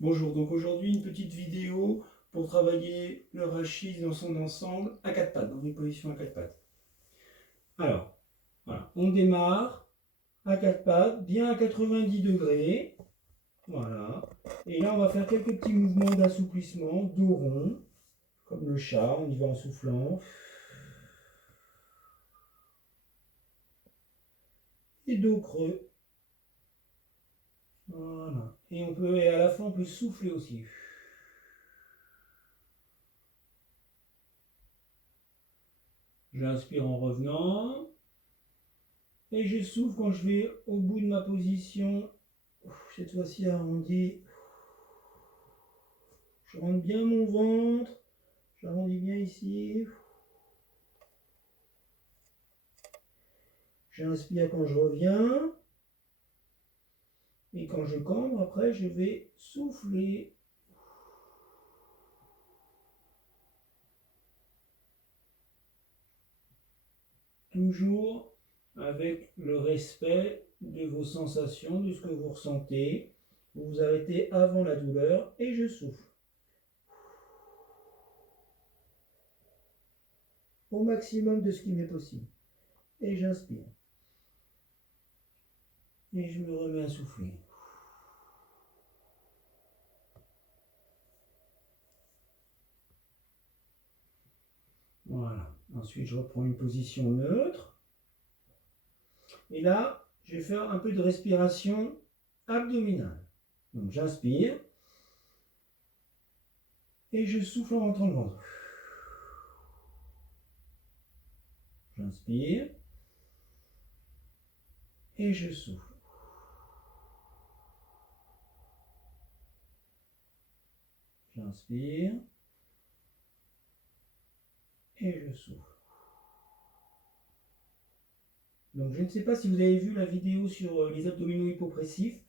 Bonjour, donc aujourd'hui une petite vidéo pour travailler le rachis dans son ensemble à quatre pattes, dans une position à quatre pattes. Alors, voilà, on démarre à quatre pattes, bien à 90 degrés, voilà. Et là on va faire quelques petits mouvements d'assouplissement, dos rond, comme le chat, on y va en soufflant. Et dos creux, voilà. Et à la fin on peut souffler aussi. J'inspire en revenant. Et je souffle quand je vais au bout de ma position. Cette fois-ci arrondi. Je rentre bien mon ventre. J'arrondis bien ici. J'inspire quand je reviens. Et quand je cambre, après, je vais souffler. Toujours avec le respect de vos sensations, de ce que vous ressentez. Vous vous arrêtez avant la douleur et je souffle. Au maximum de ce qui m'est possible. Et j'inspire. Et je me remets à souffler. Voilà. Ensuite, je reprends une position neutre. Et là, je vais faire un peu de respiration abdominale. Donc, j'inspire. Et je souffle en rentrant le ventre. J'inspire. Et je souffle. J'inspire. Et je souffle. Donc, je ne sais pas si vous avez vu la vidéo sur les abdominaux hypopressifs.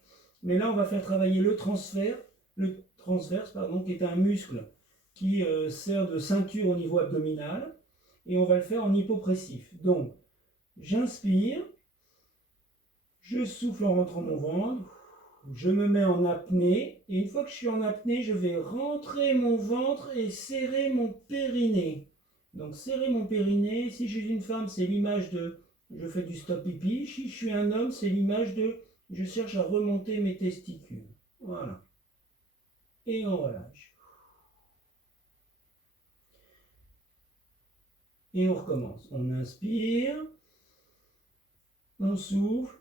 Mais là, on va faire travailler le transverse, qui est un muscle qui sert de ceinture au niveau abdominal. Et on va le faire en hypopressif. Donc, j'inspire. Je souffle en rentrant mon ventre. Je me mets en apnée. Et une fois que je suis en apnée, je vais rentrer mon ventre et serrer mon périnée. Donc serrer mon périnée. Si je suis une femme, c'est l'image de je fais du stop pipi. Si je suis un homme, c'est l'image de je cherche à remonter mes testicules. Voilà. Et on relâche. Et on recommence. On inspire. On souffle.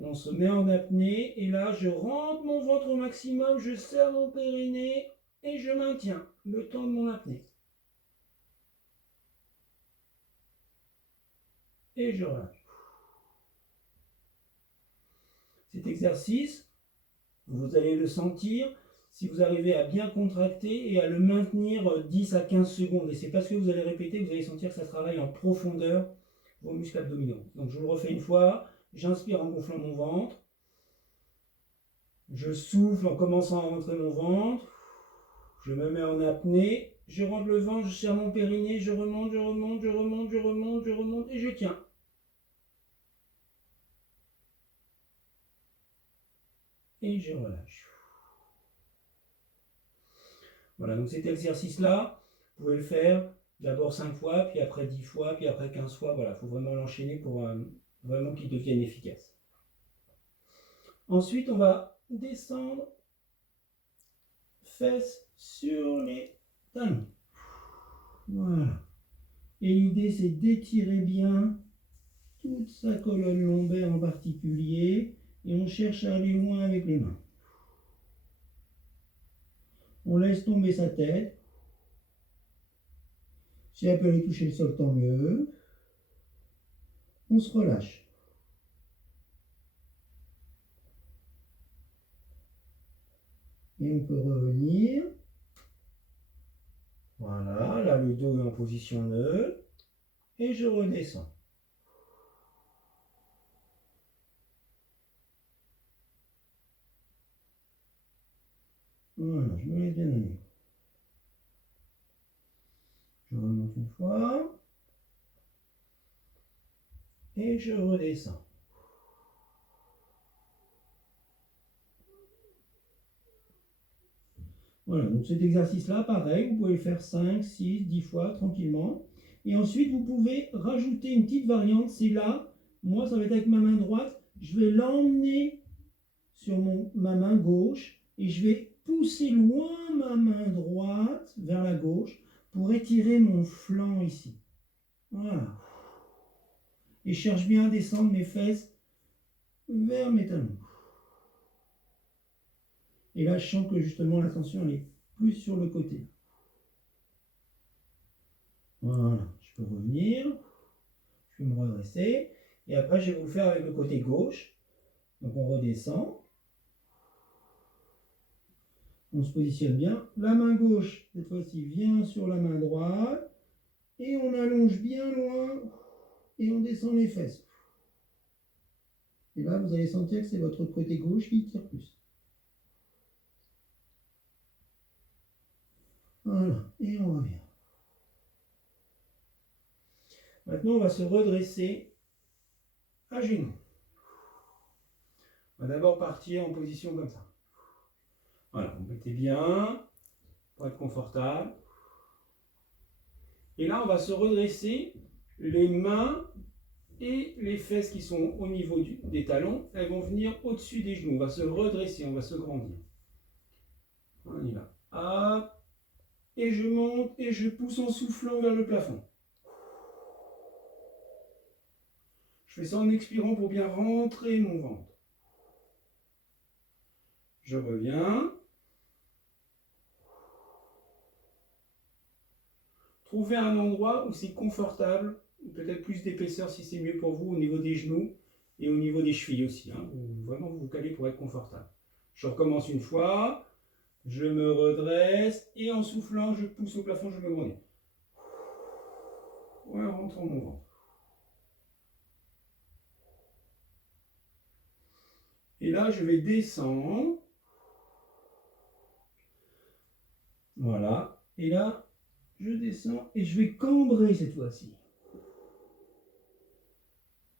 On se met en apnée et là je rentre mon ventre au maximum, je serre mon périnée et je maintiens le temps de mon apnée. Et je relâche. Cet exercice, vous allez le sentir si vous arrivez à bien contracter et à le maintenir 10 à 15 secondes. Et c'est parce que vous allez répéter que vous allez sentir que ça travaille en profondeur vos muscles abdominaux. Donc je vous le refais une fois. J'inspire en gonflant mon ventre. Je souffle en commençant à rentrer mon ventre. Je me mets en apnée. Je rentre le ventre, je serre mon périnée, je remonte, je remonte, je remonte, je remonte, je remonte et je tiens. Et je relâche. Voilà, donc cet exercice-là, vous pouvez le faire d'abord 5 fois, puis après 10 fois, puis après 15 fois. Voilà, il faut vraiment l'enchaîner pour vraiment qu'il devienne efficace. Ensuite, on va descendre fesses sur les talons. Voilà. Et l'idée, c'est d'étirer bien toute sa colonne lombaire en particulier. Et on cherche à aller loin avec les mains. On laisse tomber sa tête. Si elle peut aller toucher le sol, tant mieux. On se relâche. Et on peut revenir. Voilà, là le dos est en position neutre. Et je redescends. Voilà, je me laisse bien aller. Je remonte une fois. Et je redescends. Voilà, donc cet exercice-là, pareil, vous pouvez le faire 5, 6, 10 fois tranquillement. Et ensuite, vous pouvez rajouter une petite variante, c'est là, moi ça va être avec ma main droite, je vais l'emmener sur ma main gauche et je vais pousser loin ma main droite vers la gauche pour étirer mon flanc ici. Voilà. Et je cherche bien à descendre mes fesses vers mes talons. Et là, je sens que justement la tension elle est plus sur le côté. Voilà, je peux revenir, je peux me redresser. Et après, je vais vous le faire avec le côté gauche. Donc on redescend. On se positionne bien. La main gauche, cette fois-ci, vient sur la main droite. Et on allonge bien loin. Et on descend les fesses. Et là, vous allez sentir que c'est votre côté gauche qui tire plus. Voilà, et on revient. Maintenant, on va se redresser à genoux. On va d'abord partir en position comme ça. Voilà, vous mettez bien pour être confortable. Et là, on va se redresser, les mains et les fesses qui sont au niveau des talons, elles vont venir au-dessus des genoux. On va se redresser, on va se grandir. On y va. Hop. Et je monte et je pousse en soufflant vers le plafond. Je fais ça en expirant pour bien rentrer mon ventre. Je reviens. Trouvez un endroit où c'est confortable, peut-être plus d'épaisseur si c'est mieux pour vous au niveau des genoux et au niveau des chevilles aussi. Hein. Vraiment vous calez pour être confortable. Je recommence une fois. Je me redresse et en soufflant, je pousse au plafond, je me grandis. Ouais, rentre mon ventre. Et là, je vais descendre. Voilà. Et là, je descends et je vais cambrer cette fois-ci.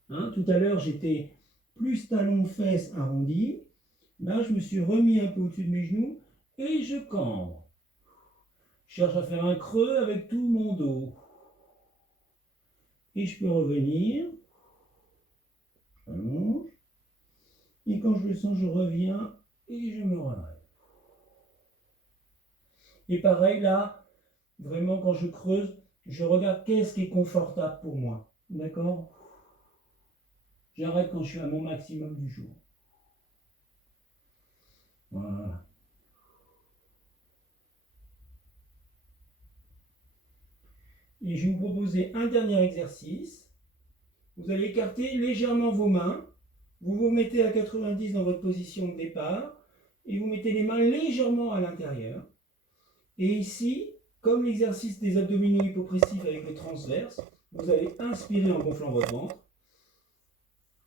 Hein, tout à l'heure, j'étais plus talon-fesse arrondi. Là, je me suis remis un peu au-dessus de mes genoux et je cambre. Je cherche à faire un creux avec tout mon dos. Et je peux revenir. J'allonge. Et quand je le sens, je reviens et je me relève. Et pareil, là, vraiment, quand je creuse, je regarde qu'est-ce qui est confortable pour moi. D'accord? J'arrête quand je suis à mon maximum du jour. Voilà. Et je vais vous proposer un dernier exercice. Vous allez écarter légèrement vos mains. Vous vous mettez à 90 dans votre position de départ. Et vous mettez les mains légèrement à l'intérieur. Et ici, comme l'exercice des abdominaux hypopressifs avec les transverses, vous allez inspirer en gonflant votre ventre.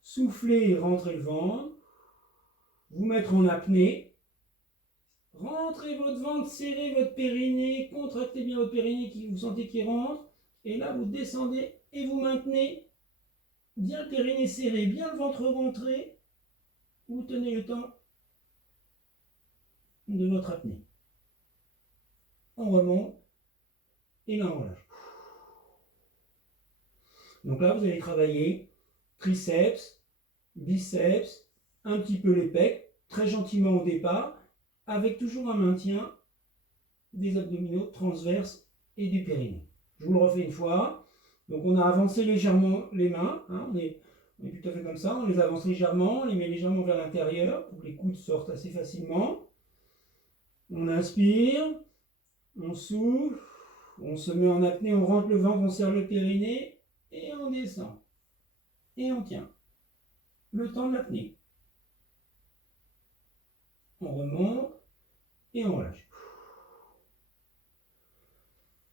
Souffler et rentrer le ventre. Vous mettre en apnée. Rentrez votre ventre, serrez votre périnée, contractez bien votre périnée qui vous sentez qui rentre. Et là, vous descendez et vous maintenez bien le périnée serré, bien le ventre rentré. Vous tenez le temps de votre apnée. On remonte et là on relâche. Donc là, vous allez travailler triceps, biceps, un petit peu les pecs, très gentiment au départ, avec toujours un maintien des abdominaux transverses et du périnée. Je vous le refais une fois. Donc on a avancé légèrement les mains, hein, on est tout à fait comme ça, on les avance légèrement, on les met légèrement vers l'intérieur pour que les coudes sortent assez facilement. On inspire, on souffle, on se met en apnée, on rentre le ventre, on serre le périnée et on descend. Et on tient. Le temps de l'apnée. On remonte et on relâche.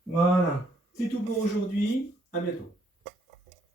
Voilà, c'est tout pour aujourd'hui. À bientôt.